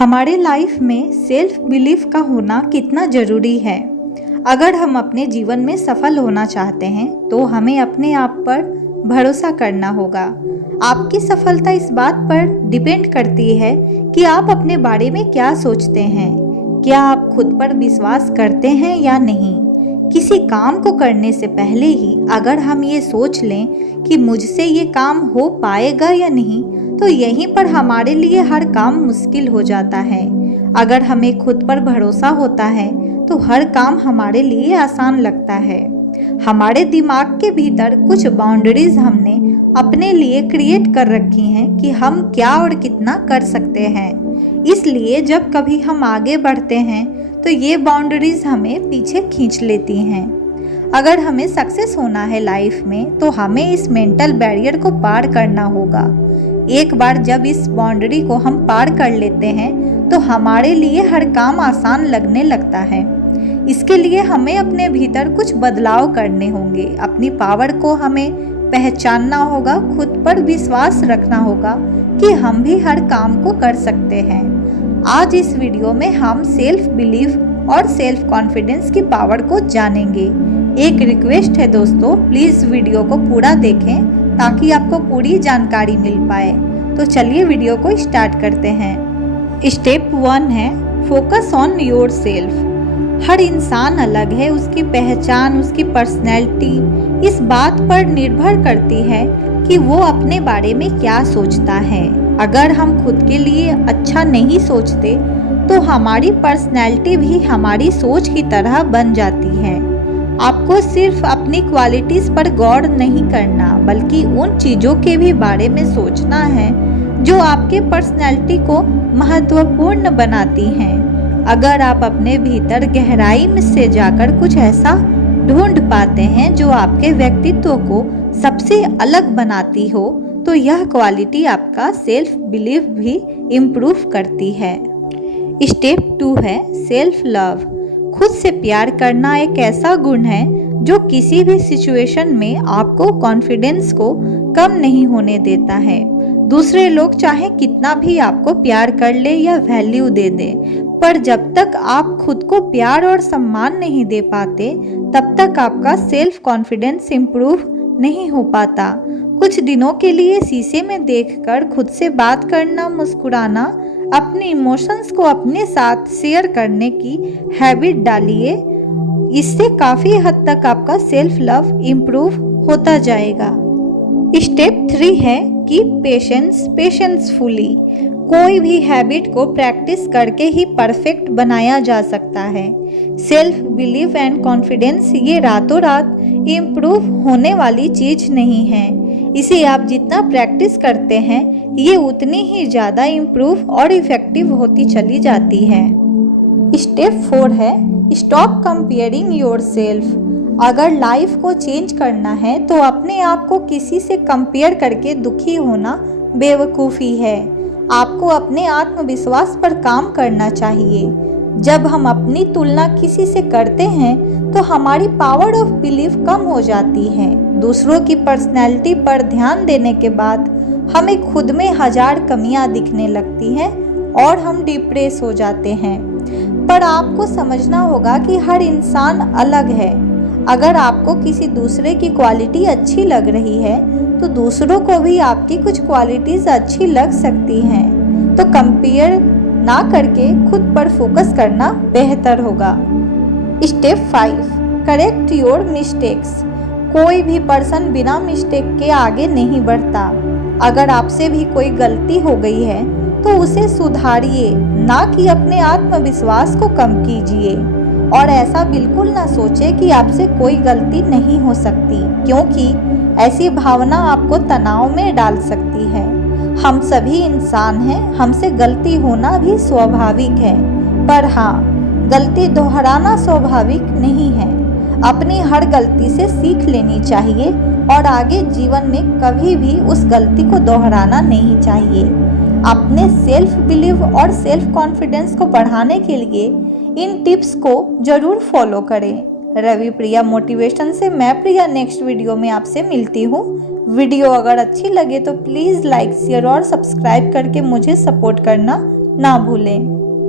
हमारे लाइफ में self belief का होना कितना ज़रूरी है। अगर हम अपने जीवन में सफल होना चाहते हैं तो हमें अपने आप पर भरोसा करना होगा। आपकी सफलता इस बात पर डिपेंड करती है कि आप अपने बारे में क्या सोचते हैं। क्या आप खुद पर विश्वास करते हैं या नहीं। किसी काम को करने से पहले ही अगर हम ये सोच लें कि मुझसे ये काम हो पाएगा या नहीं, तो यहीं पर हमारे लिए हर काम मुश्किल हो जाता है। अगर हमें खुद पर भरोसा होता है तो हर काम हमारे लिए आसान लगता है। हमारे दिमाग के भीतर कुछ बाउंड्रीज हमने अपने लिए क्रिएट कर रखी हैं कि हम क्या और कितना कर सकते हैं। इसलिए जब कभी हम आगे बढ़ते हैं तो ये बाउंड्रीज हमें पीछे खींच लेती हैं। अगर हमें सक्सेस होना है लाइफ में तो हमें इस मेंटल बैरियर को पार करना होगा। एक बार जब इस बाउंड्री को हम पार कर लेते हैं तो हमारे लिए हर काम आसान लगने लगता है। इसके लिए हमें अपने भीतर कुछ बदलाव करने होंगे। अपनी पावर को हमें पहचानना होगा, खुद पर विश्वास रखना होगा कि हम भी हर काम को कर सकते हैं। आज इस वीडियो में हम सेल्फ बिलीफ और सेल्फ कॉन्फिडेंस की पावर को जानेंगे। एक रिक्वेस्ट है दोस्तों, प्लीज़ वीडियो को पूरा देखें ताकि आपको पूरी जानकारी मिल पाए। तो चलिए वीडियो को स्टार्ट करते हैं। स्टेप 1 है फोकस ऑन योर सेल्फ। हर इंसान अलग है, उसकी पहचान, उसकी पर्सनैलिटी इस बात पर निर्भर करती है कि वो अपने बारे में क्या सोचता है। अगर हम खुद के लिए अच्छा नहीं सोचते तो हमारी पर्सनैलिटी भी हमारी सोच की तरह बन जाती है। आपको सिर्फ अपनी क्वालिटीज़ पर गौर नहीं करना बल्कि उन चीज़ों के भी बारे में सोचना है जो आपके पर्सनैलिटी को महत्वपूर्ण बनाती हैं। अगर आप अपने भीतर गहराई में से जाकर कुछ ऐसा ढूंढ पाते हैं जो आपके व्यक्तित्व को सबसे अलग बनाती हो तो यह क्वालिटी आपका सेल्फ बिलीफ भी इम्प्रूव करती है। स्टेप 2 है सेल्फ लव। खुद से प्यार करना एक ऐसा गुण है जो किसी भी सिचुएशन में आपको कॉन्फिडेंस को कम नहीं होने देता है। दूसरे लोग चाहे कितना भी आपको प्यार कर ले या वैल्यू दे दे, पर जब तक आप खुद को प्यार और सम्मान नहीं दे पाते तब तक आपका सेल्फ कॉन्फिडेंस इम्प्रूव नहीं हो पाता। कुछ दिनों के लिए शीशे में देखकर खुद से बात करना, मुस्कुराना, अपने इमोशंस को अपने साथ शेयर करने की हैबिट डालिए। इससे काफ़ी हद तक आपका सेल्फ लव इम्प्रूव होता जाएगा। स्टेप 3 है कि पेशेंसफुली। कोई भी हैबिट को प्रैक्टिस करके ही परफेक्ट बनाया जा सकता है। सेल्फ बिलीफ एंड कॉन्फिडेंस ये रातों रात इम्प्रूव होने वाली चीज़ नहीं है। इसे आप जितना प्रैक्टिस करते हैं ये उतनी ही ज़्यादा इम्प्रूव और इफ़ेक्टिव होती चली जाती है। स्टेप 4 है स्टॉप कंपेयरिंग योर सेल्फ। अगर लाइफ को चेंज करना है तो अपने आप को किसी से कंपेयर करके दुखी होना बेवकूफ़ी है। आपको अपने आत्मविश्वास पर काम करना चाहिए। जब हम अपनी तुलना किसी से करते हैं तो हमारी पावर ऑफ बिलीफ कम हो जाती है। दूसरों की पर्सनैलिटी पर ध्यान देने के बाद हमें खुद में 1000 कमियां दिखने लगती हैं और हम डिप्रेस हो जाते हैं। पर आपको समझना होगा कि हर इंसान अलग है। अगर आपको किसी दूसरे की क्वालिटी अच्छी लग रही है तो दूसरों को भी आपकी कुछ क्वालिटीज़ अच्छी लग सकती हैं। तो कंपेयर ना करके खुद पर फोकस करना बेहतर होगा। Step 5 correct your mistakes. कोई भी पर्सन बिना मिस्टेक के आगे नहीं बढ़ता। अगर आपसे भी कोई गलती हो गई है तो उसे सुधारिए, ना कि अपने आत्मविश्वास को कम कीजिए। और ऐसा बिल्कुल ना सोचे कि आपसे कोई गलती नहीं हो सकती, क्योंकि ऐसी भावना आपको तनाव में डाल सकती है। हम सभी इंसान हैं, हमसे गलती होना भी स्वाभाविक है, पर हाँ, गलती दोहराना स्वाभाविक नहीं है। अपनी हर गलती से सीख लेनी चाहिए और आगे जीवन में कभी भी उस गलती को दोहराना नहीं चाहिए। अपने सेल्फ बिलीव और सेल्फ कॉन्फिडेंस को बढ़ाने के लिए इन टिप्स को जरूर फॉलो करें। रवि प्रिया मोटिवेशन से मैं प्रिया नेक्स्ट वीडियो में आपसे मिलती हूँ। वीडियो अगर अच्छी लगे तो प्लीज़ लाइक, शेयर और सब्सक्राइब करके मुझे सपोर्ट करना ना भूलें।